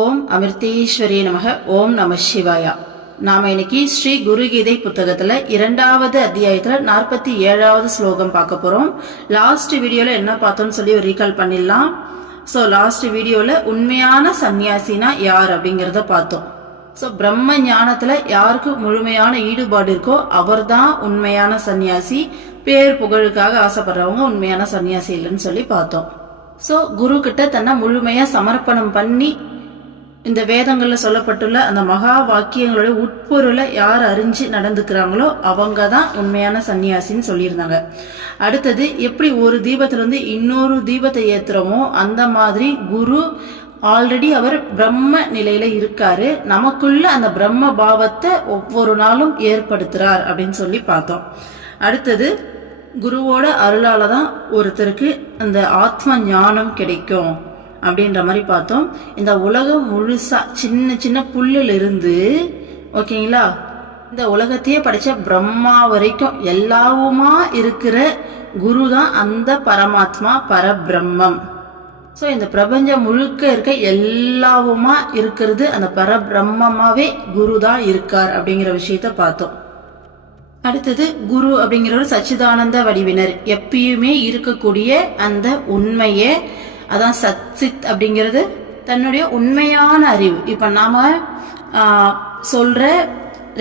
ஓம் அமிர்தீஸ்வரி நமக. ஓம் நம சிவாயா. நாம இன்னைக்கு ஸ்ரீ குருகீதை புத்தகத்துல 2வது அத்தியாயத்துல 47வது ஸ்லோகம் பார்க்க போறோம். லாஸ்ட் வீடியோல என்ன பார்த்தோம்னு சொல்லி ஒரு ரீகால் பண்ணிடலாம். லாஸ்ட் வீடியோல உண்மையான சன்னியாசினா யார் அப்படிங்கறத பார்த்தோம். பிரம்ம ஞானத்துல யாருக்கு முழுமையான ஈடுபாடு இருக்கோ அவர் தான் உண்மையான சன்னியாசி. பேர் புகழுக்காக ஆசைப்படுறவங்க உண்மையான சன்னியாசி இல்லைன்னு சொல்லி பார்த்தோம். குரு கிட்ட தன்னை முழுமையா சமர்ப்பணம் பண்ணி இந்த வேதங்கள்ல சொல்லப்பட்டுள்ள அந்த மகா வாக்கியங்களுடைய உட்பொருளை யார் அறிஞ்சு நடந்துக்கிறாங்களோ அவங்க தான் உண்மையான சன்னியாசின்னு சொல்லியிருந்தாங்க. அடுத்தது எப்படி ஒரு தீபத்துல இருந்து இன்னொரு தீபத்தை ஏத்துறோமோ அந்த மாதிரி குரு ஆல்ரெடி அவர் பிரம்ம நிலையில இருக்காரு. நமக்குள்ள அந்த பிரம்ம பாவத்தை ஒவ்வொரு நாளும் ஏற்படுத்துறார் அப்படின்னு சொல்லி பார்த்தோம். அடுத்தது குருவோட அருளால தான் ஒருத்தருக்கு அந்த ஆத்ம ஞானம் கிடைக்கும் அப்படின்ற மாதிரி பார்த்தோம். இந்த உலகம் முழுசா சின்ன சின்ன புல்லுல இருந்து ஓகேங்களா, இந்த உலகத்தையே படைச்ச பிரம்மா வரைக்கும் எல்லாவுமா இருக்கிற குரு தான் அந்த பரமாத்மா பரபிரம்மம். இந்த பிரபஞ்சம் முழுக்க இருக்க எல்லாவுமா இருக்கிறது அந்த பரபிரம்மமாவே குரு தான் இருக்கார் அப்படிங்கிற விஷயத்த பார்த்தோம். அடுத்தது குரு அப்படிங்கிற ஒரு சச்சிதானந்த வடிவினர், எப்பயுமே இருக்கக்கூடிய அந்த உண்மையை, அதான் சத்சித் அப்படிங்கிறது தன்னுடைய உண்மையான அறிவு. இப்ப நாம சொல்ற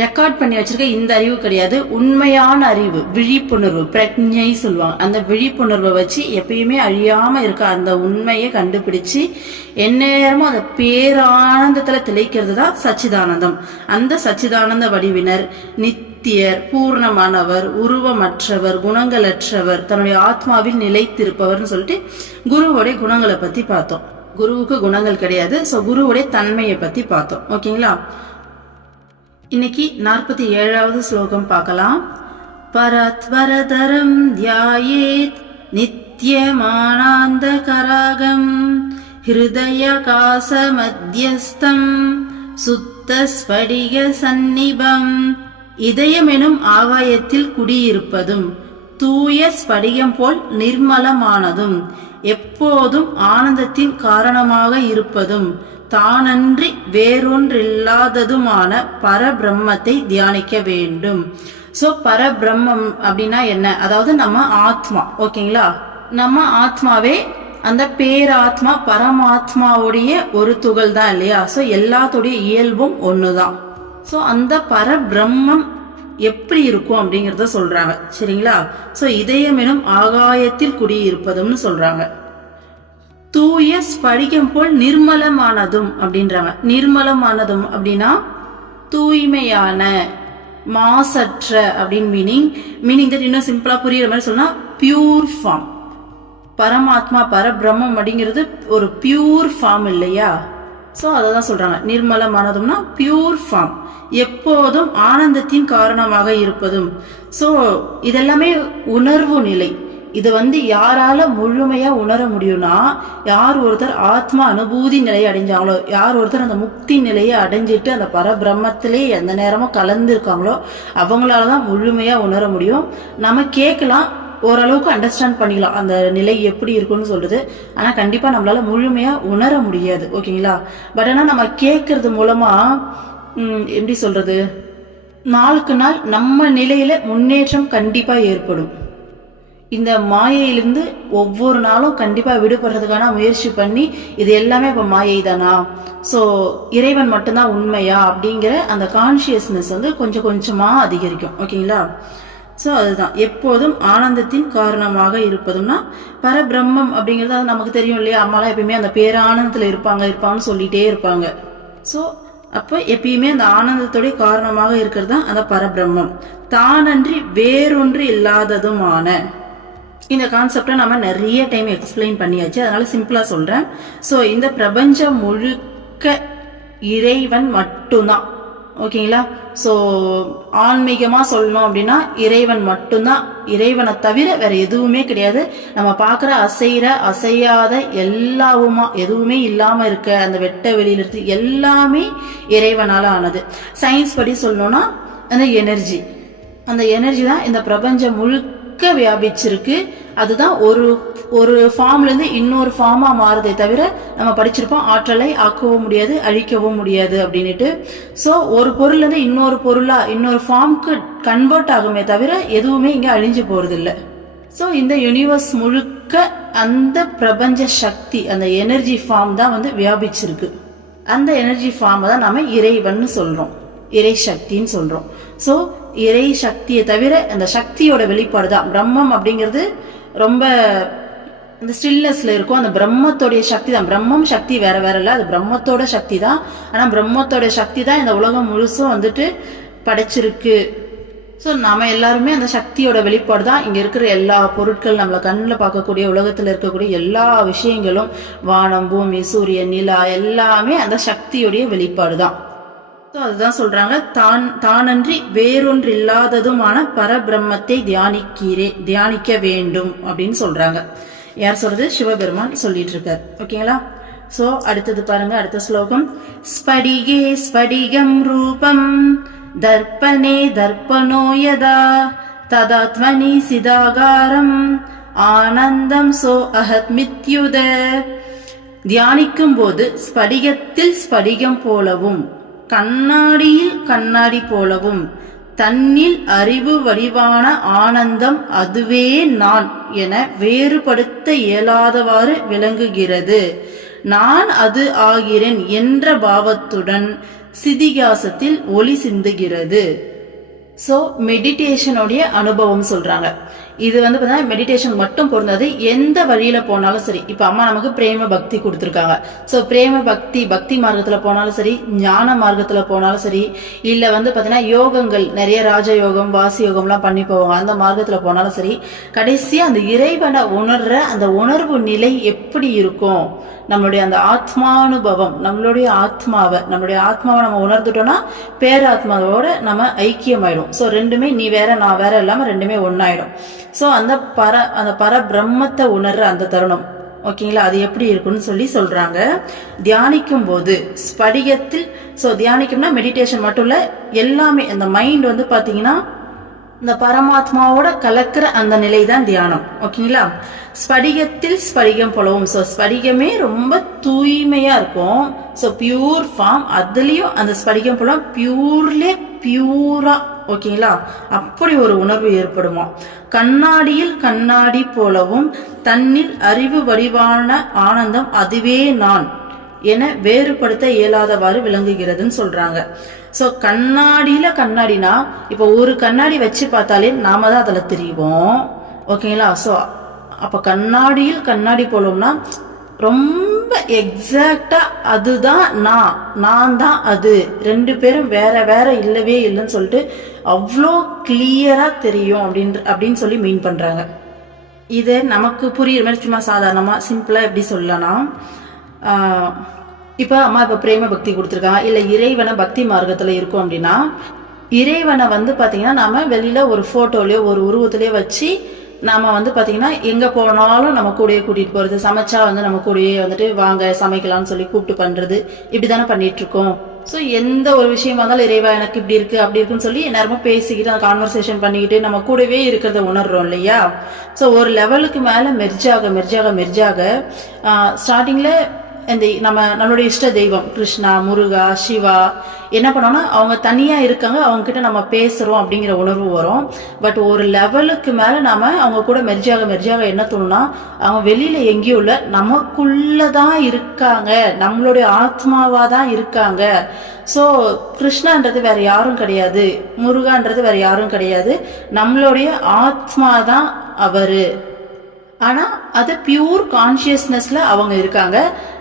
ரெக்கார்ட் பண்ணி வச்சிருக்க இந்த அறிவு கிடையாது, உண்மையான அறிவு, விழிப்புணர்வு, பிரக்ஞை சொல்லுவாங்க. அந்த விழிப்புணர்வை வச்சு எப்பயுமே அழியாம இருக்க அந்த உண்மையை கண்டுபிடிச்சு எந்நேரமும் அந்த பேரானந்தத்துல திளைக்கிறது தான் சச்சிதானந்தம். அந்த சச்சிதானந்த வடிவினர் நித்தியர், பூர்ணமானவர், உருவமற்றவர், குணங்களற்றவர், தன்னுடைய ஆத்மாவில் நிலைத்திருப்பவர்னு சொல்லிட்டு குருவுடைய குணங்களை பத்தி பார்த்தோம். குருவுக்கு குணங்கள் கிடையாது. குருவுடைய தன்மையை பத்தி பார்த்தோம். ஓகேங்களா. இன்னைக்கு 47வது ஸ்லோகம் பார்க்கலாம். பரத்வரதரம் தியாயேத் நித்யமானந்த கராகம் ஹிருதயகாச மத்யஸ்தம் சுத்த ஸ்படிக சந்நிபம். இதயமெனும் ஆகாயத்தில் குடியிருப்பதும் தூய ஸ்படிகம் போல் நிர்மலமானதும் எப்போதும் ஆனந்தத்தின் காரணமாக இருப்பதும் தானன்றி வேறொன்றில்லாததுமான பரபிரம்மத்தை தியானிக்க வேண்டும். பரபிரம்மம் அப்படின்னா என்ன? அதாவது நம்ம ஆத்மா. ஓகேங்களா. நம்ம ஆத்மாவே அந்த பேராத்மா பரமாத்மாவுடைய ஒரு துகள் தான் இல்லையா. எல்லாத்துடைய இயல்பும் ஒண்ணுதான். அந்த பரபிரம்மம் எப்படி இருக்கும் அப்படிங்கறத சொல்றாங்க. சரிங்களா. இதயம் எனும் ஆகாயத்தில் குடியிருப்பதும்னு சொல்றாங்க. தூய ஸ்படிகம் போல் நிர்மலமானதும் அப்படின்றாங்க. நிர்மலமானதும் அப்படின்னா தூய்மையான, மாசற்ற அப்படின்னு மீனிங் தட் இன்னும் சிம்பிளா புரியுற மாதிரி சொன்னா பியூர் ஃபார்ம். பரமாத்மா பரபிரம்மம் அப்படிங்கிறது ஒரு பியூர் ஃபார்ம் இல்லையா. அததான் சொல்றாங்க. நிர்மலமானதும்னா பியூர் ஃபார்ம், எப்போதும் ஆனந்தத்தின் காரணமாக இருப்பதும். இதெல்லாமே உணர்வு நிலை. இது யாரால முழுமையா உணர முடியும்னா, யார் ஒருத்தர் ஆத்மா அனுபூதி நிலையை அடைஞ்சாங்களோ, யார் ஒருத்தர் அந்த முக்தி நிலையை அடைஞ்சிட்டு அந்த பரபிரம்மத்திலே எந்த நேரமும் கலந்து இருக்காங்களோ அவங்களாலதான் முழுமையா உணர முடியும். நம்ம கேட்கலாம், ஓரளவுக்கு அண்டர்ஸ்டாண்ட் பண்ணிக்கலாம் அந்த நிலை எப்படி இருக்குன்னு சொல்றது. ஆனா கண்டிப்பா நம்மளால முழுமையா உணர முடியாது. ஓகேங்களா. பட் ஆனா நம்ம கேட்கறது மூலமா எப்படி சொல்றது, நாளுக்கு நாள் நம்ம நிலையில முன்னேற்றம் கண்டிப்பா ஏற்படும். இந்த மாயையிலிருந்து ஒவ்வொரு நாளும் கண்டிப்பா விடுபடுறதுக்கான முயற்சி பண்ணி இது எல்லாமே இப்ப மாயை தானா, இறைவன் மட்டும்தான் உண்மையா அப்படிங்கிற அந்த கான்சியஸ்னஸ் கொஞ்சம் கொஞ்சமா அதிகரிக்கும். ஓகேங்களா. அதுதான் எப்போதும் ஆனந்தத்தின் காரணமாக இருப்பதும்னா பரபிரம்மம் அப்படிங்கறது நமக்கு தெரியும் இல்லையா. அம்மாலாம் எப்பயுமே அந்த பேரானந்தத்துல இருப்பாங்கன்னு சொல்லிட்டே இருப்பாங்க. அப்ப எப்பயுமே அந்த ஆனந்தத்துடைய காரணமாக இருக்கிறது தான் அந்த பரபிரம்மம். தானன்றி வேறொன்று இல்லாததுமான இந்த கான்செப்டை நம்ம நிறைய டைம் எக்ஸ்பிளைன் பண்ணியாச்சு, அதனால சிம்பிளா சொல்றேன். இந்த பிரபஞ்சம் முழுக்க இறைவன் மட்டும்தான். ஓகேங்களா. ஆன்மீகமா சொல்லணும் அப்படின்னா இறைவன் மட்டும்தான். இறைவனை தவிர வேற எதுவுமே கிடையாது. நம்ம பாக்குற அசைற அசையாத எல்லாவுமா எதுவுமே இல்லாம இருக்க அந்த வெட்ட வெளியில இருந்து எல்லாமே இறைவனால ஆனது. சயின்ஸ் படி சொல்லணும்னா அந்த எனர்ஜி தான் இந்த பிரபஞ்சம் முழுக்க வியாபிச்சிருக்கு. அதுதான் ஒரு ஒரு ஃபார்ம்ல இருந்து இன்னொரு ஃபார்மா மாறுதே தவிர நம்ம படிச்சிருப்போம் ஆற்றலை ஆக்கவும் முடியாது அழிக்கவும் முடியாது அப்படின்னுட்டு. ஸோ ஒரு பொருள்ல இருந்து இன்னொரு பொருளா இன்னொரு ஃபார்முக்கு கன்வெர்ட் ஆகுமே தவிர எதுவுமே இங்க அழிஞ்சு போறது இல்லை. ஸோ இந்த யூனிவர்ஸ் முழுக்க அந்த பிரபஞ்ச சக்தி அந்த எனர்ஜி ஃபார்ம் தான் வந்து வியாபிச்சிருக்கு. அந்த எனர்ஜி ஃபார்ம் தான் நாம இறைவன் சொல்றோம், இறை சக்தின்னு சொல்றோம். ஸோ இறை சக்தியை தவிர அந்த சக்தியோட வெளிப்பாடு தான் பிரம்மம் அப்படிங்கிறது. ரொம்ப இந்த ஸ்டில்னஸ்ல இருக்கும் அந்த பிரம்மத்தோடைய சக்தி தான். பிரம்மம் சக்தி வேற வேற இல்லை, அது பிரம்மத்தோட சக்தி தான். ஆனா பிரம்மத்தோட சக்தி தான் இந்த உலகம் முழுசும் வந்துட்டு படைச்சிருக்கு. ஸோ நாம எல்லாருமே அந்த சக்தியோட வெளிப்பாடு தான். இங்க இருக்கிற எல்லா பொருட்கள் நம்மளை கண்ணில் பார்க்கக்கூடிய உலகத்துல இருக்கக்கூடிய எல்லா விஷயங்களும் வானம் பூமி சூரியன் நிலா எல்லாமே அந்த சக்தியுடைய வெளிப்பாடு தான். ஸோ அதுதான் சொல்றாங்க, தானன்றி வேறொன்று இல்லாததுமான பரபிரம்மத்தை தியானிக்க வேண்டும் அப்படின்னு சொல்றாங்க. யார் சொல்றது? சிவபெருமான் சொல்லிட்டு இருக்கார். ஓகேங்களா? சோ அடுத்தது பாருங்க, அடுத்த ஸ்லோகம். ஸ்படிகே ஸ்படிகம் ரூபம் தர்ப்பணே தர்ப்பணோ யதா ததாத்மனி சிதாகாரம் ஆனந்தம் சோ அஹத் மித்யுத. தியானிக்கும் போது ஸ்படிகத்தில் ஸ்படிகம் போலவும் கண்ணாடியில் கண்ணாடி போலவும் தன்னில் அறிவு வடிவான ஆனந்தம் அதுவே நான் என வேறுபடுத்த இயலாதவாறு விளங்குகிறது. நான் அது ஆகிறேன் என்ற பாவத்துடன் சிதிகாசத்தில் ஒளி சிந்துகிறது. ஸோ மெடிடேஷனுடைய அனுபவம் சொல்றாங்க. இது வந்து பார்த்தீங்கன்னா மெடிடேஷன் மட்டும் பொருந்தாது, எந்த வழியில போனாலும் சரி. இப்ப அம்மா நமக்கு பிரேம பக்தி கொடுத்துருக்காங்க. ஸோ பிரேம பக்தி மார்க்கத்துல போனாலும் சரி, ஞான மார்க்கத்துல போனாலும் சரி, இல்ல வந்து பாத்தீங்கன்னா யோகங்கள் நிறைய ராஜயோகம் வாசி யோகம்லாம் பண்ணி போவாங்க, அந்த மார்க்கத்துல போனாலும் சரி, கடைசியா அந்த இறைவனை உணர்ற அந்த உணர்வு நிலை எப்படி இருக்கும்? நம்மளுடைய அந்த ஆத்மானுபவம், நம்மளுடைய ஆத்மாவை நம்ம உணர்ந்துட்டோம்னா பேராத்மாவோட நம்ம ஐக்கியமாயிடும். ஸோ ரெண்டுமே நீ வேற நான் வேற இல்லாம ரெண்டுமே ஒன்னாயிடும். ஸோ அந்த பர பிரம்மத்தை உணர்ற அந்த தருணம், ஓகேங்களா, அது எப்படி இருக்குன்னு சொல்றாங்க. தியானிக்கும் போது ஸ்படிகத்தில், ஸோ தியானிக்கும்னா மெடிடேஷன் மட்டும் இல்ல, எல்லாமே அந்த மைண்ட் வந்து பாத்தீங்கன்னா இந்த பரமாத்மாவோட கலக்கிற அந்த நிலை தான் தியானம். ஓகேங்களா? ஸ்படிகத்தில் ஸ்படிகம் போலவும், ஸோ ஸ்படிகமே ரொம்ப தூய்மையா இருக்கும். ஸோ பியூர் ஃபார்ம், அதுலயும் அந்த ஸ்படிகம் போல பியூரா, ஓகேங்களா, அப்படி ஒரு உணர்வு ஏற்படுமா. கண்ணாடியில் கண்ணாடி போலவும் தன்னில் அறிவு வடிவான ஆனந்தம் அதுவே நான் என வேறுபடுத்த இயலாதவாறு விளங்குகிறதுன்னு சொல்றாங்க. ஸோ கண்ணாடியில கண்ணாடினா இப்போ ஒரு கண்ணாடி வச்சு பார்த்தாலே நாம தான் அதுல தெரிவோம். ஓகேங்களா? ஸோ அப்ப கண்ணாடியில் கண்ணாடி போலோம்னா ரொம்ப எக்ஸாக்டா அதுதான் நான் தான் அது, ரெண்டு பேரும் வேற வேற இல்லவே இல்லைன்னு சொல்லிட்டு அவ்வளோ கிளியரா தெரியும் அப்படின்னு சொல்லி மீன் பண்றாங்க. இது நமக்கு புரியுற மாதிரி சும்மா சாதாரணமா சிம்பிளா எப்படி சொல்லலாம். இப்ப அம்மா இப்ப பிரேம பக்தி கொடுத்துருக்காங்க, இல்ல இறைவனை பக்தி மார்க்கத்துல இருக்கும் அப்படின்னா, இறைவனை வந்து பாத்தீங்கன்னா நாம வெளியில ஒரு போட்டோலயோ ஒரு உருவத்திலயோ வச்சு நாம வந்து பாத்தீங்கன்னா எங்க போனாலும் நம்ம கூடயே கூட்டிட்டு போறது, சமைச்சா வந்து நம்ம கூடயே வந்துட்டு வாங்க சமைக்கலாம்னு சொல்லி கூப்பிட்டு பண்றது, இப்படிதானே பண்ணிட்டு இருக்கோம். ஸோ எந்த ஒரு விஷயமா இருந்தாலும் இறைவா எனக்கு இப்படி இருக்கு அப்படி இருக்குன்னு சொல்லி நேரமும் பேசிக்கிட்டு அந்த கான்வர்சேஷன் பண்ணிக்கிட்டு நம்ம கூடவே இருக்கிறத உணர்றோம் இல்லையா. ஸோ ஒரு லெவலுக்கு மேல மெர்ஜாக ஸ்டார்டிங்ல இந்த நம்மளுடைய இஷ்ட தெய்வம் கிருஷ்ணா முருகா சிவா என்ன பண்ணோம்னா அவங்க தனியா இருக்காங்க, அவங்க கிட்ட நம்ம பேசுறோம் அப்படிங்கிற உணர்வு வரும். பட் ஒரு லெவலுக்கு மேல நாம அவங்க கூட மெர்ஜாக என்ன தோணும்னா அவங்க வெளியில எங்கேயும் இல்ல, நமக்குள்ளதான் இருக்காங்க, நம்மளுடைய ஆத்மாவா தான் இருக்காங்க. சோ கிருஷ்ணான்றது வேற யாரும் கிடையாது, முருகான்றது வேற யாரும் கிடையாது, நம்மளுடைய ஆத்மா தான் அவரு. ஆனா அது பியூர் கான்சியஸ்னஸ்ல அவங்க இருக்காங்க,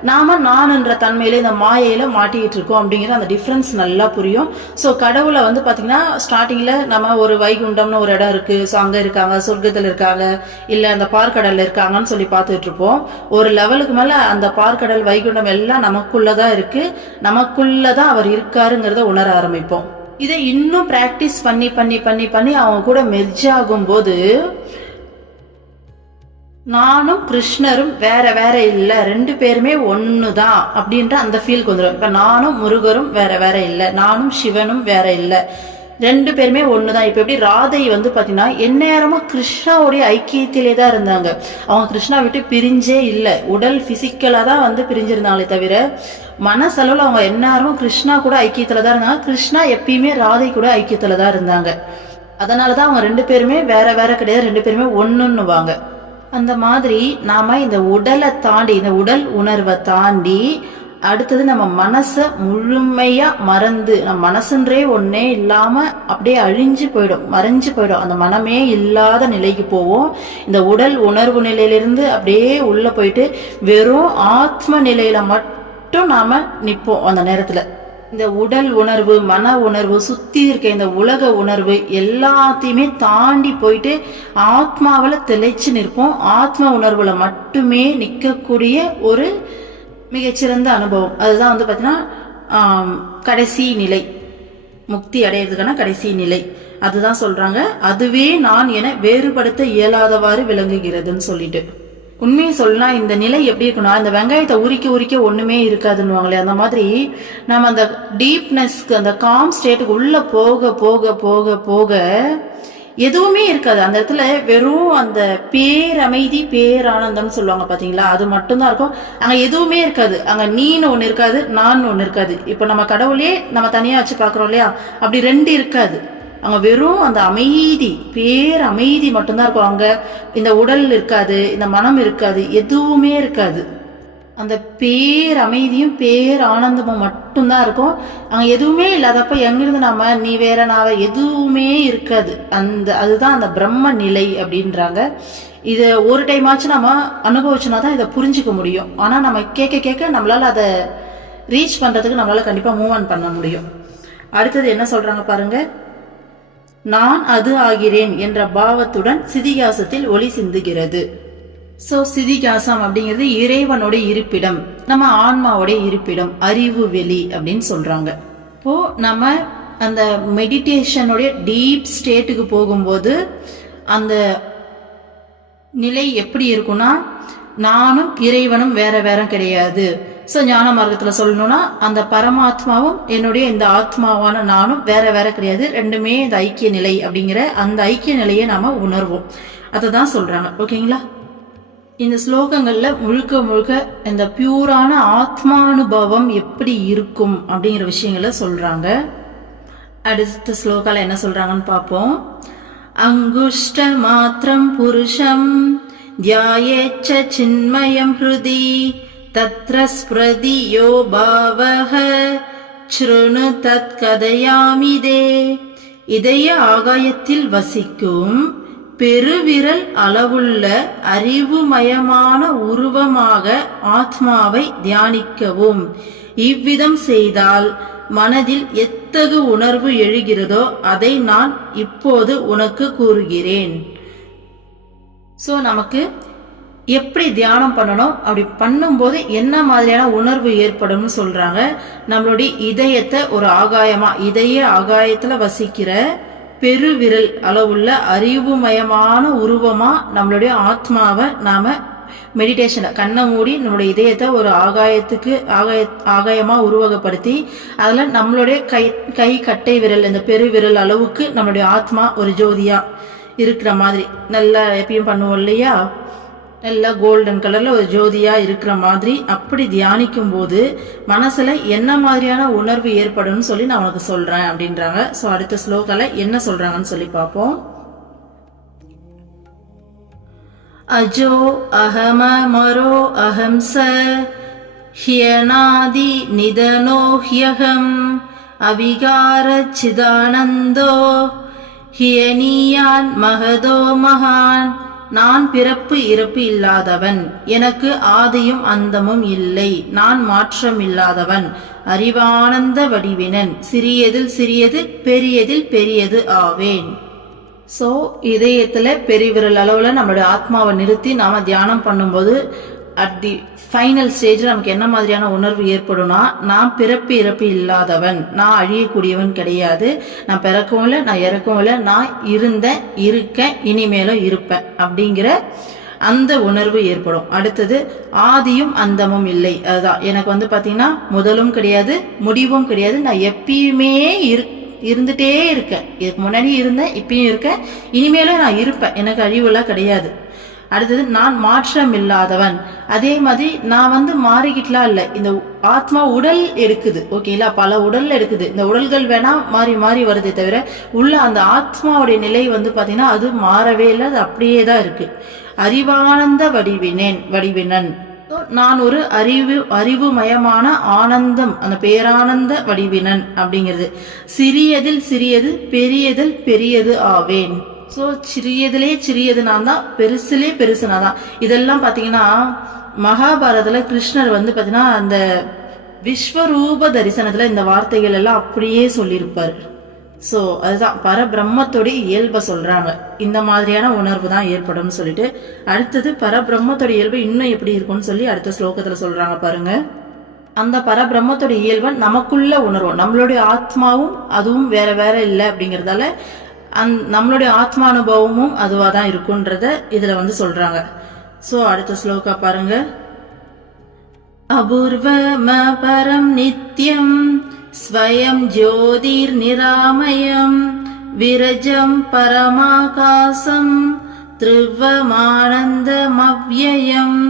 நாம நான்ன்ற தன்மையில இந்த மாயையில மாட்டிக்கிட்டு இருக்கோம் அப்படிங்கிற அந்த டிஃபரன்ஸ் நல்லா புரியும். ஸோ கடவுளை வந்து பாத்தீங்கன்னா ஸ்டார்டிங்ல நம்ம ஒரு வைகுண்டம்னு ஒரு இடம் இருக்கு, ஸோ அங்க இருக்காங்க, சொர்க்கத்துல இருக்காங்க, இல்ல அந்த பார்க்கடல்ல இருக்காங்கன்னு சொல்லி பார்த்துட்டு இருப்போம். ஒரு லெவலுக்கு மேல அந்த பார்க்கடல் வைகுண்டம் எல்லாம் நமக்குள்ளதான் இருக்கு, நமக்குள்ளதான் அவர் இருக்காருங்கிறத உணர ஆரம்பிப்போம். இதை இன்னும் பிராக்டிஸ் பண்ணி பண்ணி பண்ணி பண்ணி அவங்க கூட மெர்ஜ் ஆகும் போது நானும் கிருஷ்ணரும் வேற வேற இல்ல, ரெண்டு பேருமே ஒண்ணுதான் அப்படின்ற அந்த ஃபீலுக்கு வந்துடும். இப்ப நானும் முருகரும் வேற வேற இல்ல, நானும் சிவனும் வேற இல்ல, ரெண்டு பேருமே ஒண்ணுதான். இப்ப எப்படி ராதை வந்து பாத்தீங்கன்னா எந்நேரமும் கிருஷ்ணாவுடைய ஐக்கியத்திலே தான் இருந்தாங்க. அவங்க கிருஷ்ணா விட்டு பிரிஞ்சே இல்லை. உடல் பிசிக்கலா தான் வந்து பிரிஞ்சிருந்தாங்களே தவிர மனசளவுல அவங்க எந்நேரமும் கிருஷ்ணா கூட ஐக்கியத்துல தான் இருந்தாங்க. கிருஷ்ணா எப்பயுமே ராதை கூட ஐக்கியத்துல தான் இருந்தாங்க. அதனாலதான் அவங்க ரெண்டு பேருமே வேற வேற கிடையாது, ரெண்டு பேருமே ஒண்ணுன்னுவாங்க. அந்த மாதிரி நாம இந்த உடலை தாண்டி, இந்த உடல் உணர்வை தாண்டி அடுத்தது நம்ம மனசை முழுமையா மறந்து, நம்ம மனசுன்றே ஒன்னே இல்லாம அப்படியே அழிஞ்சு போயிடும், மறைஞ்சு போயிடும். அந்த மனமே இல்லாத நிலைக்கு போவோம். இந்த உடல் உணர்வு நிலையிலிருந்து அப்படியே உள்ள போயிட்டு வெறும் ஆத்ம நிலையில மட்டும் நாம நிப்போம். அந்த நேரத்துல இந்த உடல் உணர்வு, மன உணர்வு, சுத்தி இருக்க இந்த உலக உணர்வு எல்லாத்தையுமே தாண்டி போயிட்டு ஆத்மாவில திளைச்சு நிற்போம். ஆத்ம உணர்வுல மட்டுமே நிற்கக்கூடிய ஒரு மிகச்சிறந்த அனுபவம். அதுதான் வந்து பாத்தீங்கன்னா கடைசி நிலை, முக்தி அடையிறதுக்கான கடைசி நிலை. அதுதான் சொல்றாங்க, அதுவே நான் என வேறுபடுத்த இயலாதவாறு விளங்குகிறதுன்னு சொல்லிட்டு. உண்மையை சொல்லலாம், இந்த நிலை எப்படி இருக்குன்னா, இந்த வெங்காயத்தை உரிக்க உரிக்க ஒண்ணுமே இருக்காதுன்னுவாங்களே, அந்த மாதிரி நம்ம அந்த டீப்னஸ்க்கு, அந்த காம் ஸ்டேட்டுக்கு உள்ள போக போக போக போக எதுவுமே இருக்காது. அந்த இடத்துல வெறும் அந்த பேரமைதி, பேரானந்தம்னு சொல்லுவாங்க பாத்தீங்களா, அது மட்டும்தான் இருக்கும். அங்க எதுவுமே இருக்காது. அங்க நீன்னு ஒண்ணு இருக்காது, நான் ஒண்ணு இருக்காது. இப்ப நம்ம கடவுளே நம்ம தனியா வச்சு பாக்குறோம் இல்லையா, அப்படி ரெண்டு இருக்காது. அங்க வெறும் அந்த அமைதி, பேரமைதி மட்டும்தான் இருக்கும். அங்க இந்த உடல் இருக்காது, இந்த மனம் இருக்காது, எதுவுமே இருக்காது. அந்த பேரமைதியும் பேர் ஆனந்தமும் மட்டும்தான் இருக்கும். அங்க எதுவுமே இல்லாதப்ப எங்கிருந்து நாம நீ வேற நான் எதுவுமே இருக்காது. அதுதான் அந்த பிரம்ம நிலை அப்படின்றாங்க. இத ஒரு டைம் ஆச்சு நம்ம அனுபவிச்சோன்னா தான் இதை புரிஞ்சுக்க முடியும். ஆனா நம்ம கேட்க கேட்க நம்மளால அதை ரீச் பண்றதுக்கு நம்மளால கண்டிப்பா மூவ் ஆன் பண்ண முடியும். அடுத்தது என்ன சொல்றாங்க பாருங்க, நான் அது ஆகிறேன் என்ற பாவத்துடன் சிதிகாசத்தில் ஒளி சிந்துகிறது. சோ சிதிகாசம் அப்படிங்கிறது இறைவனோட இருப்பிடம், நம்ம ஆன்மாவோட இருப்பிடம், அறிவு வெளி அப்படின்னு சொல்றாங்க. இப்போ நம்ம அந்த மெடிடேஷனுடைய டீப் ஸ்டேட்டுக்கு போகும்போது அந்த நிலை எப்படி இருக்கும்னா, நானும் இறைவனும் வேற வேற கிடையாது. ஸோ ஞான மார்க்கத்தில் சொல்லணும்னா அந்த பரமாத்மாவும் என்னுடைய இந்த ஆத்மாவான நானும் வேற வேற கிடையாது, ரெண்டுமே இந்த ஐக்கிய நிலை அப்படிங்கிற அந்த ஐக்கிய நிலையை நாம உணர்வோம். அதை தான் சொல்றாங்க. ஓகேங்களா? இந்த ஸ்லோகங்கள்ல முழுக்க முழுக்க இந்த பியூரான ஆத்மானுபவம் எப்படி இருக்கும் அப்படிங்கிற விஷயங்களை சொல்றாங்க. அடுத்த ஸ்லோகால என்ன சொல்றாங்கன்னு பார்ப்போம். அங்குஷ்ட மாத்திரம் புருஷம் தியாயேச்ச சின்மயம் ஹ்ருதி தத்ர ஸ்ப்ரதி யோ பாவஹ ச்ருணு தத் கதயாமிதே. இதய ஆகாயத்தில் வசிக்கும் பெருவிரல் அளவுள்ள அறிவுமயமான உருவமாக ஆத்மாவை தியானிக்கவும். இவ்விதம் செய்தால் மனதில் எத்தகு உணர்வு எழுகிறதோ அதை நான் இப்போது உனக்கு கூறுகிறேன். சோ நமக்கு எப்படி தியானம் பண்ணணும், அப்படி பண்ணும்போது என்ன மாதிரியான உணர்வு ஏற்படும்னு சொல்றாங்க. நம்மளுடைய இதயத்தை ஒரு ஆகாயமா, இதய ஆகாயத்துல வசிக்கிற பெருவிரல் அளவுள்ள அறிவுமயமான உருவமா நம்மளுடைய ஆத்மாவை நாம மெடிடேஷனை கண்ணை மூடி நம்மளுடைய இதயத்தை ஒரு ஆகாயமா உருவகப்படுத்தி அதுல நம்மளுடைய கை கட்டை விரல், இந்த பெருவிரல் அளவுக்கு நம்மளுடைய ஆத்மா ஒரு ஜோதியா இருக்கிற மாதிரி, நல்லா எப்பயும் பண்ணுவோம் இல்லையா, நல்லா கோல்டன் கலர்ல ஒரு ஜோதியா இருக்கிற மாதிரி அப்படி தியானிக்கும் போது மனசுல என்ன மாதிரியான உணர்வு ஏற்படும் சொல்லி நான் உனக்கு சொல்றேன் அப்படின்றாங்க. சோ அடுத்த ஸ்லோகால என்ன சொல்றாங்கன்னு சொல்லி பார்ப்போம். அஜோ அஹம மரோ அஹம்ச ஹியநாதி நிதனோ ஹ்யகம் அவிகார சிதானந்தோ ஹியனியான் மகதோ மகான். நான் பிறப்பு இறப்பு இல்லாதவன், எனக்கு ஆதியும் அந்தமும் இல்லை, நான் மாற்றம் இல்லாதவன், அறிவானந்த வடிவினன், சிறியதில் சிறியது பெரியதில் பெரியது ஆவேன். சோ இதயத்துல பெருவிரல் அளவுல நம்மளுடைய ஆத்மாவை நிறுத்தி நாம தியானம் பண்ணும்போது அட் தி ஃபைனல் ஸ்டேஜ்ல நமக்கு என்ன மாதிரியான உணர்வு ஏற்படும்னா, நான் பிறப்பு இறப்பு இல்லாதவன், நான் அழியக்கூடியவன் கிடையாது, நான் பிறக்கவும் இல்லை, நான் இறக்கவும் இல்லை, நான் இருந்தேன், இருக்கேன், இனிமேலும் இருப்பேன் அப்படிங்கிற அந்த உணர்வு ஏற்படும். அடுத்தது ஆதியும் அந்தமும் இல்லை, அதுதான் எனக்கு வந்து பாத்தீங்கன்னா முதலும் கிடையாது முடிவும் கிடையாது, நான் எப்பயுமே இருந்துட்டே இருக்கேன். இதுக்கு முன்னாடி இருந்தேன், இப்பயும் இருக்கேன், இனிமேலும் நான் இருப்பேன். எனக்கு அழிவுலாம் கிடையாது. அடுத்தது நான் மாற்றம் இல்லாதவன். அதே மாதிரி நான் மாறிக்கிட்டலாம் இல்லை. இந்த ஆத்மா உடல் எடுக்குது, ஓகேங்களா, பல உடல் எடுக்குது. இந்த உடல்கள் வேணா மாறி மாறி வருதே தவிர உள்ள அந்த ஆத்மாவுடைய நிலை பாத்தீங்கன்னா அது மாறவே இல்லை, அது அப்படியே தான் இருக்கு. அறிவானந்த வடிவினன். நான் ஒரு அறிவுமயமான ஆனந்தம், அந்த பேரானந்த வடிவினன் அப்படிங்கிறது. சிறியதில் சிறியது பெரியதில் பெரியது ஆவேன். ஸோ சிறியதிலே சிறியது நான் தான், பெருசிலே பெருசு நான் தான். இதெல்லாம் பார்த்தீங்கன்னா மகாபாரதத்தில் கிருஷ்ணர் பார்த்தீங்கன்னா அந்த விஸ்வரூப தரிசனத்தில் இந்த வார்த்தைகள் எல்லாம் அப்படியே சொல்லியிருப்பார். ஸோ அதுதான் பரபிரம்மத்தோடைய இயல்பை சொல்றாங்க. இந்த மாதிரியான உணர்வு தான் ஏற்படும் சொல்லிட்டு அடுத்தது பரபிரம்மத்தோட இயல்பு இன்னும் எப்படி இருக்கும்னு சொல்லி அடுத்த ஸ்லோகத்தில் சொல்றாங்க பாருங்க. அந்த பரபிரம்மத்தோட இயல்பை நமக்குள்ள உணர்வோம். நம்மளுடைய ஆத்மாவும் அதுவும் வேற வேற இல்லை அப்படிங்கறதால நம்மளுடைய ஆத்மானுபவமும் அதுவா தான் இருக்குன்றத இதுல சொல்றாங்க. சோ அடுத்த ஸ்லோகா பாருங்க. அபூர்வம பரம் நித்யம் ஸ்வயம் ஜோதிர் நிராமயம் விரஜம் பரமாகாசம் த்ருவமானந்தமவ்யயம்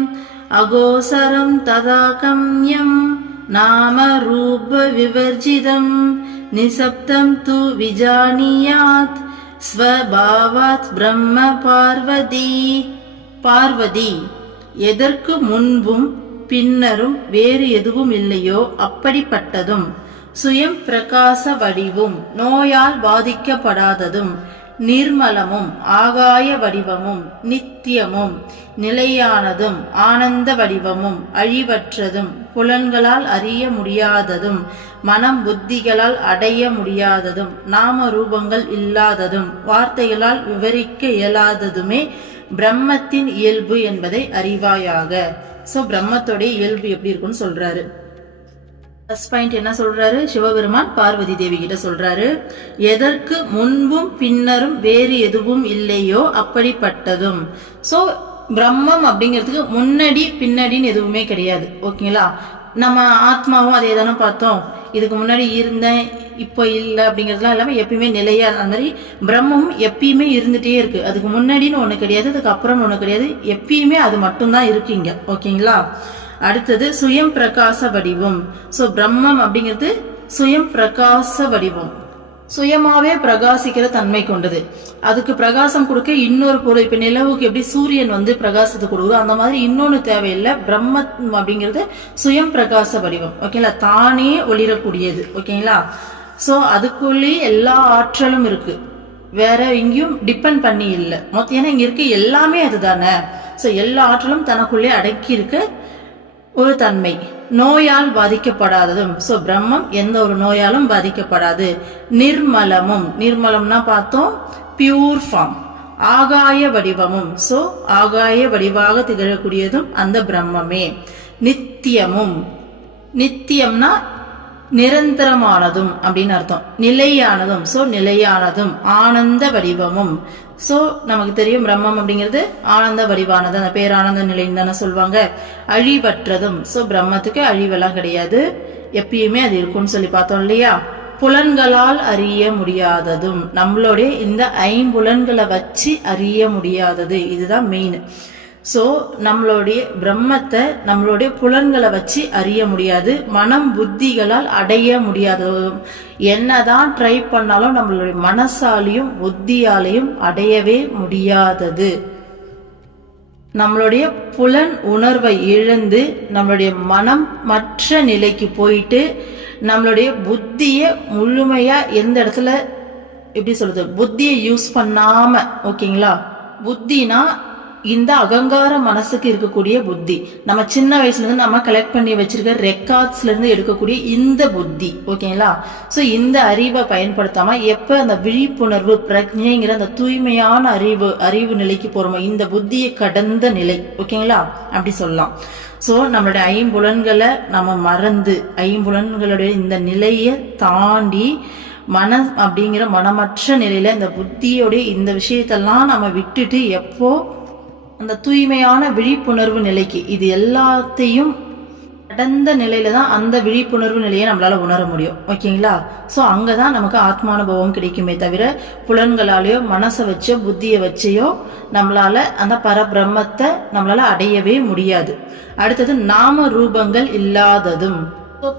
அகோசரம் ததாகம்யம் நாம ரூப விவர்ஜிதம் நிசப்தம் து விஜானியாத் ஸ்வபாவாத் பிரம்ம பார்வதி. எதற்கு முன்பும் பின்னரும் வேறு எதுவும் இல்லையோ அப்படிப்பட்டதும் சுயம் பிரகாச வடிவும் நோயால் பாதிக்கப்படாததும் நிர்மலமும் ஆகாய வடிவமும் நித்தியமும் நிலையானதும் ஆனந்த வடிவமும் அழிவற்றதும் புலன்களால் அறிய முடியாததும் மனம் புத்திகளால் அடைய முடியாததும் நாம ரூபங்கள் இல்லாததும் வார்த்தைகளால் விவரிக்க இயலாததுமே பிரம்மத்தின் இயல்பு என்பதை அறிவாயாக. சோ பிரம்மத்தோடைய இயல்பு எப்படி இருக்குன்னு சொல்றாரு. ஃபர்ஸ்ட் பாயிண்ட் என்ன சொல்றாரு? சிவபெருமான் பார்வதி தேவி கிட்ட சொல்றாரு, எதற்கு முன்பும் பின்னரும் வேறு எதுவும் இல்லையோ அப்படிப்பட்டதும். சோ பிரம்மம் அப்படிங்கிறதுக்கு முன்னாடி பின்னாடின்னு எதுவுமே கிடையாது, ஓகேங்களா. நம்ம ஆத்மாவும் அதே தானே பார்த்தோம். இதுக்கு முன்னாடி இருந்தேன் இப்போ இல்லை அப்படிங்கிறதுலாம் எல்லாமே எப்பயுமே நிலையா, அந்த மாதிரி பிரம்மமும் எப்பயுமே இருந்துட்டே இருக்கு. அதுக்கு முன்னாடின்னு ஒண்ணு கிடையாது, அதுக்கு அப்புறம் ஒண்ணு கிடையாது, எப்பயுமே அது மட்டும்தான் இருக்குங்க, ஓகேங்களா. அடுத்தது சுயம் பிரகாச வடிவம். சோ பிரம்மம் அப்படிங்கிறது சுயம் பிரகாச வடிவம், சுயமாவே பிரகாசிக்கிற தன்மை கொண்டது. அதுக்கு பிரகாசம் கொடுக்க இன்னொரு பொருள், இப்ப நிலவுக்கு எப்படி சூரியன் பிரகாசத்தை கொடுக்குதோ அந்த மாதிரி இன்னொன்னு தேவையில்லை. பிரம்மம் அப்படிங்கிறது சுயம் பிரகாச வடிவம், ஓகேங்களா, தானே ஒளிரக்கூடியது, ஓகேங்களா. சோ அதுக்குள்ளே எல்லா ஆற்றலும் இருக்கு, வேற எங்கேயும் டிபெண்ட் பண்ணி இல்லை. மொத்தம் ஏன்னா இங்க இருக்க எல்லாமே அதுதானே. சோ எல்லா ஆற்றலும் தனக்குள்ளே அடக்கி இருக்க ஒரு தன்மை. நோயால் பாதிக்கப்படாததும். சோ பிரம்மம் எந்த ஒரு நோயாலும் பாதிக்கப்படாது. நிர்மலமும், நிர்மலம்னா பார்த்தோம் பியூர் ஃபார்ம். ஆகாய வடிவமும், சோ ஆகாய வடிவாக திகழக்கூடியதும் அந்த பிரம்மமே. நித்தியமும், நித்தியம்னா நிரந்தரமானதும் அப்படின்னு அர்த்தம். நிலையானதும், சோ நிலையானதும். ஆனந்த வடிவமும், சோ நமக்கு தெரியும் பிரம்மம் அப்படிங்கிறது ஆனந்த வடிவானது, அந்த பேரானந்த நிலைன்னு தானே சொல்லுவாங்க. அழிவற்றதும், சோ பிரம்மத்துக்கு அழிவெல்லாம் கிடையாது, எப்பயுமே அது இருக்கும்னு சொல்லி பார்த்தோம் இல்லையா. புலன்களால் அறிய முடியாததும், நம்மளுடைய இந்த ஐம்புலன்களை வச்சு அறிய முடியாதது, இதுதான் மெயின். சோ நம்மளுடைய பிரம்மத்தை நம்மளுடைய புலன்களை வச்சு அறிய முடியாது, மனம் புத்திகளால் அடைய முடியாததும். என்னதான் ட்ரை பண்ணாலும் நம்மளுடைய மனசாலையும் புத்தியாலையும் அடையவே முடியாதது. நம்மளுடைய புலன் உணர்வை இழந்து நம்மளுடைய மனம் மற்ற நிலைக்கு போயிட்டு நம்மளுடைய புத்திய முழுமையா எந்த இடத்துல எப்படி சொல்றது, புத்தியை யூஸ் பண்ணாம, ஓகேங்களா. புத்தினா இந்த அகங்கார மனசுக்கு இருக்கக்கூடிய புத்தி, நம்ம சின்ன வயசுல இருந்து நம்ம கலெக்ட் பண்ணி வச்சிருக்க ரெக்கார்ட்ஸ்ல இருந்து எடுக்கக்கூடிய இந்த புத்தி, ஓகேங்களா. சோ இந்த அறிவை பயன்படுத்தாம எப்ப அந்த விழிப்புணர்வு பிரஜைங்கிற அந்த தூய்மையான அறிவு நிலைக்கு போறோமோ, இந்த புத்தியை கடந்த நிலை, ஓகேங்களா, அப்படி சொல்லலாம். சோ நம்மளுடைய ஐம்புலன்களை நம்ம மறந்து ஐம்புலன்களுடைய இந்த நிலையை தாண்டி அப்படிங்கிற மனமற்ற நிலையில இந்த புத்தியோடைய இந்த விஷயத்தெல்லாம் நம்ம விட்டுட்டு எப்போ அந்த தூய்மையான விழிப்புணர்வு நிலைக்கு, இது எல்லாத்தையும் கடந்த நிலையில தான் அந்த விழிப்புணர்வு நிலையை நம்மளால உணர முடியும். ஓகேங்களா? ஸோ அங்கதான் நமக்கு ஆத்மானுபவம் கிடைக்குமே தவிர புலன்களாலேயோ மனசை வச்சோ புத்தியை வச்சையோ நம்மளால அந்த பரபிரம்மத்தை நம்மளால அடையவே முடியாது. அடுத்தது நாம ரூபங்கள் இல்லாததும்.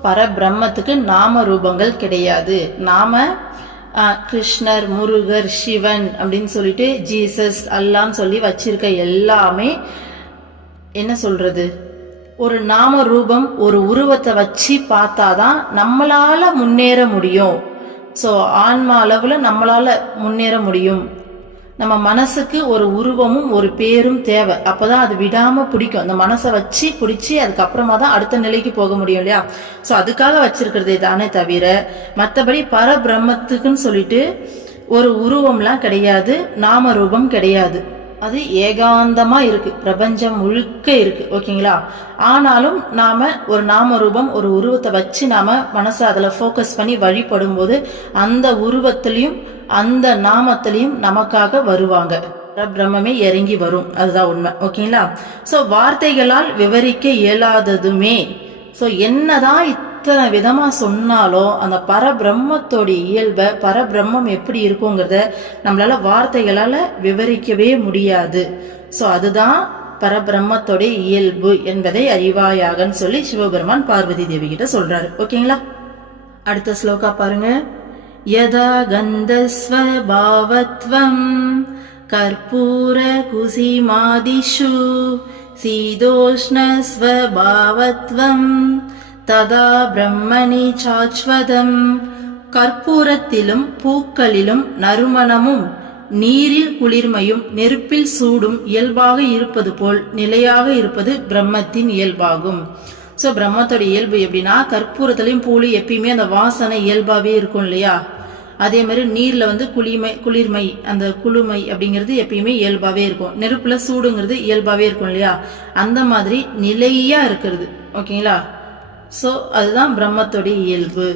பரபிரம்மத்துக்கு நாம ரூபங்கள் கிடையாது. நாம கிருஷ்ணர், முருகர், சிவன் அப்படின்னு சொல்லிட்டு ஜீசஸ் அல்லான்னு சொல்லி வச்சிருக்க எல்லாமே என்ன சொல்றது, ஒரு நாம ரூபம், ஒரு உருவத்தை வச்சு பார்த்தாதான் நம்மளால முன்னேற முடியும். ஸோ ஆன்மா அளவுல நம்மளால முன்னேற முடியும். நம்ம மனசுக்கு ஒரு உருவமும் ஒரு பேரும் தேவை. அப்பதான் அது விடாம பிடிக்கும். அந்த மனசை வச்சு பிடிச்சி அதுக்கப்புறமா தான் அடுத்த நிலைக்கு போக முடியும் இல்லையா? ஸோ அதுக்காக வச்சிருக்கிறதே தானே தவிர மற்றபடி பரபிரம்மத்துக்குன்னு சொல்லிட்டு ஒரு உருவம்லாம் கிடையாது, நாம ரூபம் கிடையாது. அது ஏகாந்தமா இருக்கு, பிரபஞ்சம் முழுக்க இருக்கு. ஓகேங்களா? ஆனாலும் நாம ஒரு நாம ரூபம், ஒரு உருவத்தை வச்சு நாம மனசை அதுல ஃபோக்கஸ் பண்ணி வழிபடும் போது அந்த உருவத்திலையும் அந்த நாமத்திலையும் நமக்காக வருவாங்க. பிரம்மமே இறங்கி வரும். அதுதான் உண்மை. ஓகேங்களா? ஸோ வார்த்தைகளால் விவரிக்க இயலாததுமே. ஸோ என்னதான் இத்தனை விதமா சொன்னாலும் அந்த பரபிரம்மத்தோட இயல்பை, பரபிரம்மம் எப்படி இருக்குங்கிறத நம்மளால வார்த்தைகளால விவரிக்கவே முடியாது. ஸோ அதுதான் பரபிரம்மத்தோட இயல்பு என்பதை அறிவாயாகன்னு சொல்லி சிவபெருமான் பார்வதி தேவி கிட்ட சொல்றாரு. ஓகேங்களா? அடுத்த ஸ்லோகா பாருங்க. யதா கந்தஸ்வபாவத்வம் கற்பூர குசிமாதிஷு சீதோஷ்ணஸ்வபாவத்வம் ததா பிரம்மணி சாச்வதம். கற்பூரத்திலும் பூக்களிலும் நறுமணமும் நீரில் குளிர்மையும் நெருப்பில் சூடும் இயல்பாக இருப்பது போல் நிலையாக இருப்பது பிரம்மத்தின் இயல்பாகும். ஸோ பிரம்மத்தோட இயல்பு எப்படின்னா, கற்பூரத்திலையும் பூலையும் எப்பயுமே அந்த வாசனை இயல்பாகவே இருக்கும் இல்லையா? அதே மாதிரி நீர்ல வந்து குளிர்மை, அந்த குளுமை அப்படிங்கிறது எப்பயுமே இயல்பாகவே இருக்கும். நெருப்புல சூடுங்கிறது இயல்பாகவே இருக்கும் இல்லையா? அந்த மாதிரி நிலையா இருக்கிறது. ஓகேங்களா? ஸோ அதுதான் பிரம்மத்தோடைய இயல்பு.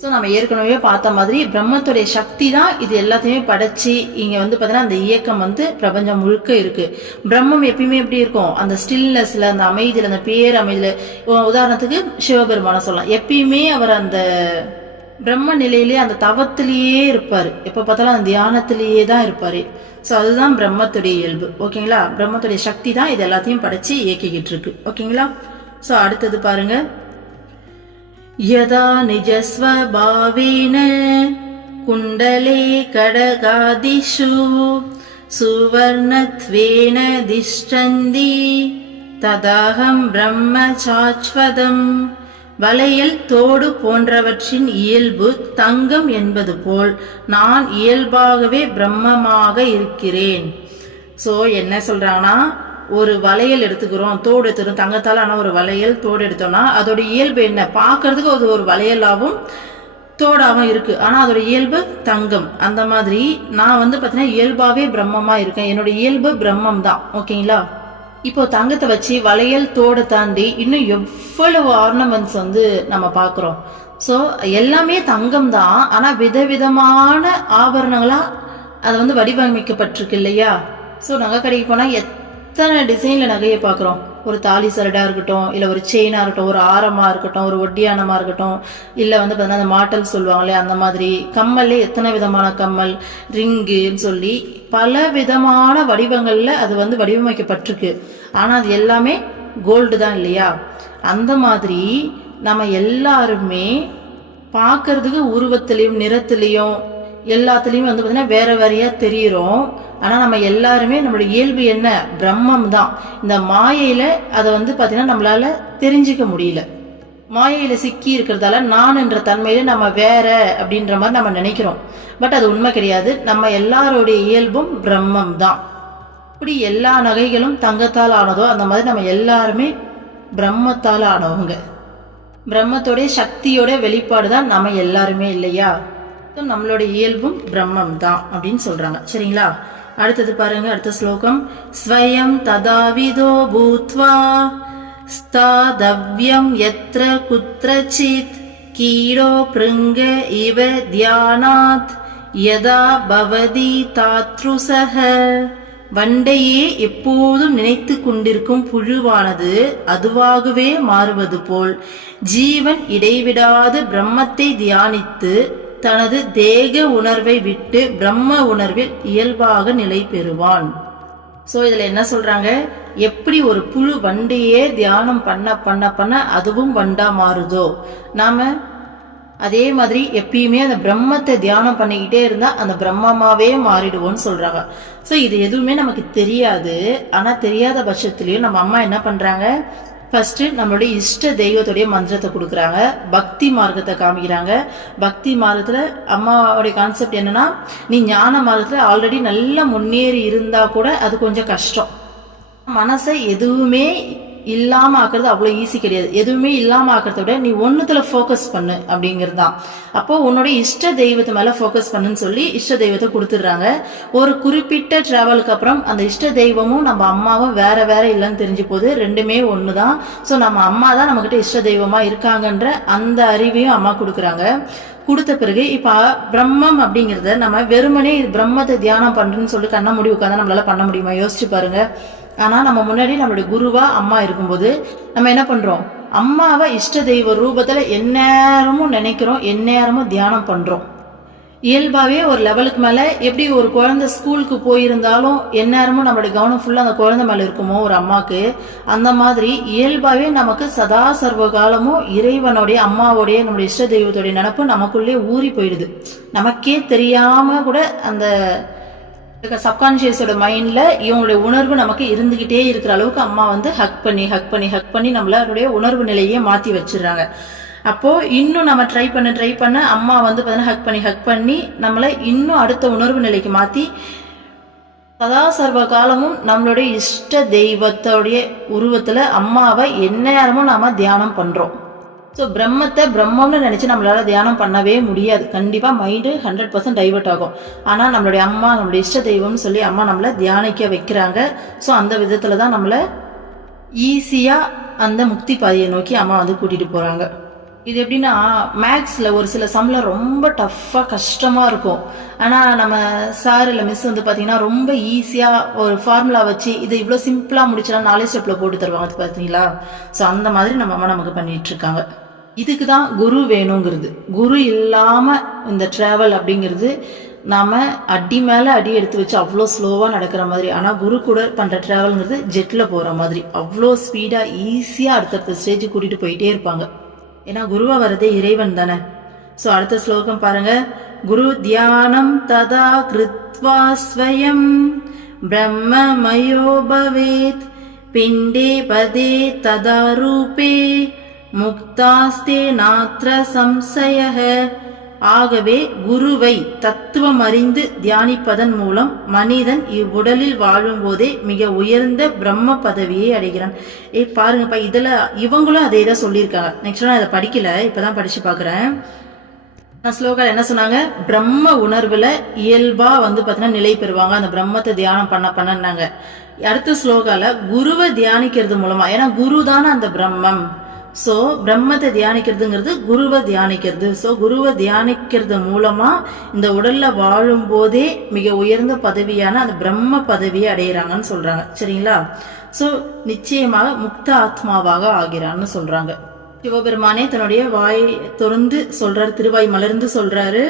ஸோ நம்ம ஏற்கனவே பார்த்த மாதிரி பிரம்மத்துடைய சக்தி தான் இது எல்லாத்தையுமே படைச்சி இங்க வந்து பார்த்தீங்கன்னா அந்த இயக்கம் வந்து பிரபஞ்சம் முழுக்க இருக்கு. பிரம்மம் எப்பயுமே எப்படி இருக்கும், அந்த ஸ்டில்னஸ்ல, அந்த அமைதியில, அந்த பேரமைதியில. உதாரணத்துக்கு சிவபெருமான சொல்லலாம். எப்பயுமே அவர் அந்த பிரம்ம நிலையிலேயே அந்த தவத்திலேயே இருப்பாரு. எப்ப பார்த்தாலும் அந்த தியானத்திலேயே தான் இருப்பாரு. ஸோ அதுதான் பிரம்மத்துடைய இயல்பு. ஓகேங்களா? பிரம்மத்துடைய சக்தி தான் இது எல்லாத்தையும் படைச்சு இயக்கிக்கிட்டு இருக்கு. ஓகேங்களா? ஸோ அடுத்தது பாருங்க. யதா நிஜஸ்வபாவேன குண்டலே கடகாதிஷு சுவர்ணத்வேன திஷ்டந்தி ததாஹம் பிரம்ம சாச்வதம். வளையல், தோடு போன்றவற்றின் இயல்பு தங்கம் என்பது போல் நான் இயல்பாகவே பிரம்மமாக இருக்கிறேன். ஸோ என்ன சொல்றாங்கன்னா, ஒரு வளையல் எடுத்துக்கிறோம், தோடு எடுத்துக்கிறோம், தங்கத்தால் ஆனா ஒரு வளையல் தோடு எடுத்தோம்னா அதோட இயல்பு என்ன, பார்க்கறதுக்கு அது ஒரு வளையலாகவும் தோடாகவும் இருக்கு, ஆனா அதோட இயல்பு தங்கம். அந்த மாதிரி நான் வந்து பாத்தீங்கன்னா இயல்பாவே பிரம்மமா இருக்கேன். என்னோட இயல்பு பிரம்மம் தான். ஓகேங்களா? இப்போ தங்கத்தை வச்சு வளையல் தோடு தாண்டி இன்னும் எவ்வளவு ஆர்னமெண்ட்ஸ் வந்து நம்ம பாக்குறோம். ஸோ எல்லாமே தங்கம் தான், ஆனா விதவிதமான ஆபரணங்களா அது வந்து வடிவமைக்கப்பட்டிருக்கு இல்லையா? ஸோ நகை கடைக்கு போனா எத்தனை டிசைன்ல நகையை பார்க்குறோம். ஒரு தாலி சரடா இருக்கட்டும், இல்லை ஒரு செயினா இருக்கட்டும், ஒரு ஆரமா இருக்கட்டும், ஒரு ஒட்டியானமா இருக்கட்டும், இல்லை வந்து பார்த்தீங்கன்னா அந்த மாட்டல் சொல்லுவாங்களே அந்த மாதிரி கம்மல்லே எத்தனை விதமான கம்மல், ரிங்குன்னு சொல்லி பல விதமான வடிவங்கள்ல அது வந்து வடிவமைக்கப்பட்டிருக்கு. ஆனா அது எல்லாமே கோல்டு தான் இல்லையா? அந்த மாதிரி நம்ம எல்லாருமே பார்க்கறதுக்கு உருவத்திலையும் நிறத்திலையும் எல்லாத்துலேயும் வந்து பார்த்தீங்கன்னா வேற வேறையா தெரியுறோம். ஆனால் நம்ம எல்லாருமே நம்மளுடைய இயல்பு என்ன, பிரம்மம் தான். இந்த மாயையில அதை வந்து பார்த்தீங்கன்னா நம்மளால தெரிஞ்சிக்க முடியல. மாயையில சிக்கி இருக்கிறதால நான் என்ற தன்மையில நம்ம வேற அப்படின்ற மாதிரி நம்ம நினைக்கிறோம். பட் அது உண்மை கிடையாது. நம்ம எல்லாருடைய இயல்பும் பிரம்மம் தான். இப்படி எல்லா நகைகளும் தங்கத்தால் ஆனதோ அந்த மாதிரி நம்ம எல்லாருமே பிரம்மத்தால் ஆனவங்க. பிரம்மத்தோடைய சக்தியோட வெளிப்பாடு தான் நம்ம எல்லாருமே இல்லையா? நம்மளோட இயல்பும் பிரம்மம் தான் அப்படின்னு சொல்றாங்க. சரிங்களா? அடுத்தது பாருங்க, அடுத்த ஸ்லோகம். ஸ்வயம் ததாவிதோ பூத்வா ஸ்தாதவ்யம் யத்ர குத்ரசித் கீடோ பிருங்க இவ தியானாத் யதா பவதி தாத்ருசஹ வண்டையே எப்போதும் நினைத்து கொண்டிருக்கும் புழுவானது அதுவாகவே மாறுவது போல் ஜீவன் இடைவிடாது பிரம்மத்தை தியானித்து தனது தேக உணர்வை விட்டு பிரம்ம உணர்வில் இயல்பாக நிலை பெறுவான். ஸோ இதில் என்ன சொல்றாங்க, எப்படி ஒரு புழு வண்டையே தியானம் பண்ண பண்ண பண்ண அதுவும் வண்டா மாறுதோ, நாம அதே மாதிரி எப்பயுமே அந்த பிரம்மத்தை தியானம் பண்ணிக்கிட்டே இருந்தா அந்த பிரம்மமாவே மாறிடுவோம்னு சொல்றாங்க. ஸோ இது எதுவுமே நமக்கு தெரியாது. ஆனா தெரியாத பட்சத்திலையும் நம்ம அம்மா என்ன பண்றாங்க, ஃபர்ஸ்ட் நம்மளுடைய இஷ்ட தெய்வத்துடைய மந்திரத்தை கொடுக்குறாங்க, பக்தி மார்க்கத்தை காமிக்கிறாங்க. பக்தி மார்க்கத்துல அம்மாவுடைய கான்செப்ட் என்னன்னா, நீ ஞான மார்க்கத்துல ஆல்ரெடி நல்லா முன்னேறி இருந்தா கூட அது கொஞ்சம் கஷ்டம். மனசை எதுவுமே இல்லாம ஆக்குறது அவ்வளவு ஈஸி கிடையாது. எதுவுமே இல்லாம ஆக்கிறத விட நீ ஒண்ணுத்துல ஃபோக்கஸ் பண்ணு அப்படிங்கிறது தான். அப்போ உன்னுடைய இஷ்ட தெய்வத்தை மேல ஃபோக்கஸ் பண்ணுன்னு சொல்லி இஷ்ட தெய்வத்தை கொடுத்துடுறாங்க. ஒரு குறிப்பிட்ட டிராவலுக்கு அப்புறம் அந்த இஷ்ட தெய்வமும் நம்ம அம்மாவும் வேற வேற இல்லைன்னு தெரிஞ்சு போது, ரெண்டுமே ஒண்ணுதான். ஸோ நம்ம அம்மா தான் நம்ம கிட்ட இஷ்ட தெய்வமா இருக்காங்கன்ற அந்த அறிவையும் அம்மா கொடுக்குறாங்க. கொடுத்த பிறகு இப்ப பிரம்மம் அப்படிங்கறத நம்ம வெறுமனே பிரம்மத்தை தியானம் பண்றேன்னு சொல்லி கண்ண மூடி உட்காந்து நம்மளால பண்ண முடியுமா? யோசிச்சு பாருங்க. ஆனா நம்ம முன்னாடி நம்மளுடைய குருவா அம்மா இருக்கும்போது நம்ம என்ன பண்றோம், அம்மாவை இஷ்ட தெய்வ ரூபத்துல எந்நேரமும் நினைக்கிறோம், எந்நேரமும் தியானம் பண்றோம். இயல்பாவே ஒரு லெவலுக்கு மேல எப்படி ஒரு குழந்தை ஸ்கூலுக்கு போயிருந்தாலும் எந்நேரமும் நம்மளுடைய கவனம் ஃபுல்லா அந்த குழந்தை மேல இருக்குமோ ஒரு அம்மாக்கு, அந்த மாதிரி இயல்பாவே நமக்கு சதா சர்வ காலமும் இறைவனுடைய அம்மாவோடைய நம்மளுடைய இஷ்ட தெய்வத்துடைய நினப்பு நமக்குள்ளே ஊறி போயிடுது. நமக்கே தெரியாம கூட அந்த சப்கான்சியஸோட மைண்ட்ல இவங்களுடைய உணர்வு நமக்கு இருந்துகிட்டே இருக்கிற அளவுக்கு அம்மா வந்து ஹக் பண்ணி நம்மளுடைய உணர்வு நிலையே மாத்தி வச்சிடறாங்க. அப்போ இன்னும் நம்ம ட்ரை பண்ண அம்மா வந்து பாத்தீங்கன்னா ஹக் பண்ணி நம்மளை இன்னும் அடுத்த உணர்வு நிலைக்கு மாத்தி சதா சர்வ காலமும் நம்மளுடைய இஷ்ட தெய்வத்தோடைய உருவத்துல அம்மாவை எந்நேரமும் நாம தியானம் பண்றோம். ஸோ பிரம்மத்தை பிரம்மம்னு நினைச்சு நம்மளால தியானம் பண்ணவே முடியாது. கண்டிப்பா மைண்டு 100% டைவர்ட் ஆகும். ஆனா நம்மளுடைய அம்மா நம்மளுடைய இஷ்ட தெய்வம்னு சொல்லி அம்மா நம்மளை தியானிக்க வைக்கிறாங்க. ஸோ அந்த விதத்துல தான் நம்மளை ஈஸியா அந்த முக்தி பாதையை நோக்கி அம்மா வந்து கூட்டிட்டு போறாங்க. இது எப்படின்னா, மேக்ஸ்ல ஒரு சில சம்ல ரொம்ப டஃப்பா கஷ்டமா இருக்கும். ஆனா நம்ம சார் இல்ல மிஸ் வந்து பாத்தீங்கன்னா ரொம்ப ஈஸியா ஒரு ஃபார்முலா வச்சு இது இவ்வளவு சிம்பிளா முடிச்சா 4 ஸ்டெப்ல போட்டு தருவாங்க பாத்தீங்களா. ஸோ அந்த மாதிரி நம்ம அம்மா நமக்கு பண்ணிட்டு இருக்காங்க. இதுக்குதான் குரு வேணுங்கிறது. குரு இல்லாம இந்த டிராவல் அப்படிங்கிறது நாம அடி மேல அடி எடுத்து வச்சு அவ்வளோ ஸ்லோவா நடக்கிற மாதிரி. ஆனா குரு கூட பண்ற டிராவல்ங்கிறது ஜெட்ல போற மாதிரி அவ்வளோ ஸ்பீடா ஈஸியா அடுத்தடுத்த ஸ்டேஜ் கூட்டிட்டு போயிட்டே இருப்பாங்க. ஏன்னா குருவா வரதே இறைவன் தானே. ஸோ அடுத்த ஸ்லோகம் பாருங்க. குரு தியானம் ததா கிருத்வா ஸ்வயம் பிரம்மமயோ பவேத் பிண்டே பதே ததா ரூபே முக்தாஸ்தே நாத்ர சம்சயஹ. ஆகவே குருவை தத்துவம் அறிந்து தியானிப்பதன் மூலம் மனிதன் இவ்வுடலில் வாழும் போதே மிக உயர்ந்த பிரம்ம பதவியை அடைகிறான். பாருங்கப்பா, இதுல இவங்களும் அதே தான் சொல்லியிருக்காங்க. நெக்ஸ்ட் நான் இதை படிக்கல, இப்பதான் படிச்சு பாக்குறேன். ஸ்லோகால என்ன சொன்னாங்க, பிரம்ம உணர்வுல இயல்பா வந்து பாத்தீங்கன்னா நிலை பெறுவாங்க அந்த பிரம்மத்தை தியானம் பண்ணாங்க. அடுத்த ஸ்லோகால குருவை தியானிக்கிறது மூலமா, ஏன்னா குரு தானே அந்த பிரம்மம். சோ பிரம்மத்தை தியானிக்கிறதுங்கிறது குருவை தியானிக்கிறது. சோ குருவை தியானிக்கிறது மூலமா இந்த உடல்ல வாழும் போதே மிக உயர்ந்த பதவியான அந்த பிரம்ம பதவியை அடையிறாங்கன்னு சொல்றாங்க. சரிங்களா. சோ நிச்சயமாக முக்த ஆத்மாவாக ஆகிறான்னு சொல்றாங்க. சிவபெருமானே தன்னுடைய வாய் திறந்து சொல்றாரு, திருவாய் மலர்ந்து சொல்றாரு.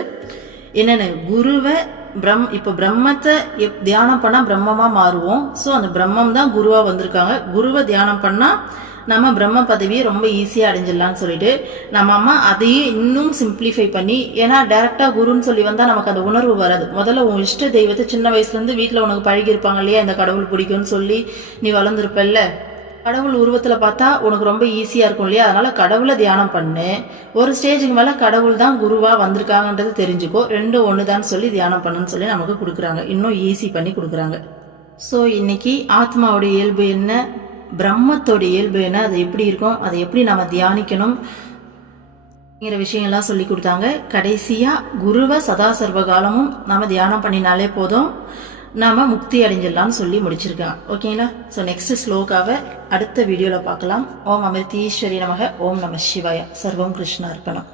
என்னன்னு, குருவை இப்ப பிரம்மத்தை தியானம் பண்ணா பிரம்மமா மாறுவோம். சோ அந்த பிரம்மம் தான் குருவா வந்திருக்காங்க. குருவை தியானம் பண்ணா நம்ம பிரம்ம பதவியை ரொம்ப ஈஸியா அடைஞ்சிடலாம்னு சொல்லிட்டு நம்ம அம்மா அதையும் இன்னும் சிம்பிளிஃபை பண்ணி, ஏன்னா டைரக்டா குருன்னு சொல்லி வந்தா நமக்கு அந்த உணர்வு வராது. முதல்ல உன் இஷ்ட தெய்வத்தை சின்ன வயசுல இருந்து வீட்டுல உனக்கு பழகி இருப்பாங்க இல்லையா, இந்த கடவுள் பிடிக்கும்னு சொல்லி நீ வளர்ந்துருப்பல்ல, கடவுள் உருவத்துல பார்த்தா உனக்கு ரொம்ப ஈஸியா இருக்கும் இல்லையா. அதனால கடவுளை தியானம் பண்ணு. ஒரு ஸ்டேஜுக்கு மேல கடவுள் தான் குருவா வந்திருக்காங்கன்றது தெரிஞ்சுக்கோ, ரெண்டும் ஒண்ணுதான் சொல்லி தியானம் பண்ணுன்னு சொல்லி நமக்கு கொடுக்குறாங்க, இன்னும் ஈஸி பண்ணி கொடுக்குறாங்க. ஸோ இன்னைக்கு ஆத்மாவுடைய இயல்பு என்ன, பிரம்மத்தோட இயல்பு என்ன, அது எப்படி இருக்கும், அதை எப்படி நம்ம தியானிக்கணும் விஷயங்கள்லாம் சொல்லி கொடுத்தாங்க. கடைசியா குருவை சதா சர்வ காலமும் நாம தியானம் பண்ணினாலே போதும், நாம முக்தி அடைஞ்சிடலாம்னு சொல்லி முடிச்சிருக்காங்க. ஓகேங்களா. ஸோ நெக்ஸ்ட் ஸ்லோகாவை அடுத்த வீடியோல பார்க்கலாம். ஓம் அமிர்தீஸ்வரி நமக. ஓம் நம சிவாய. சர்வம் கிருஷ்ண அர்ப்பணம்.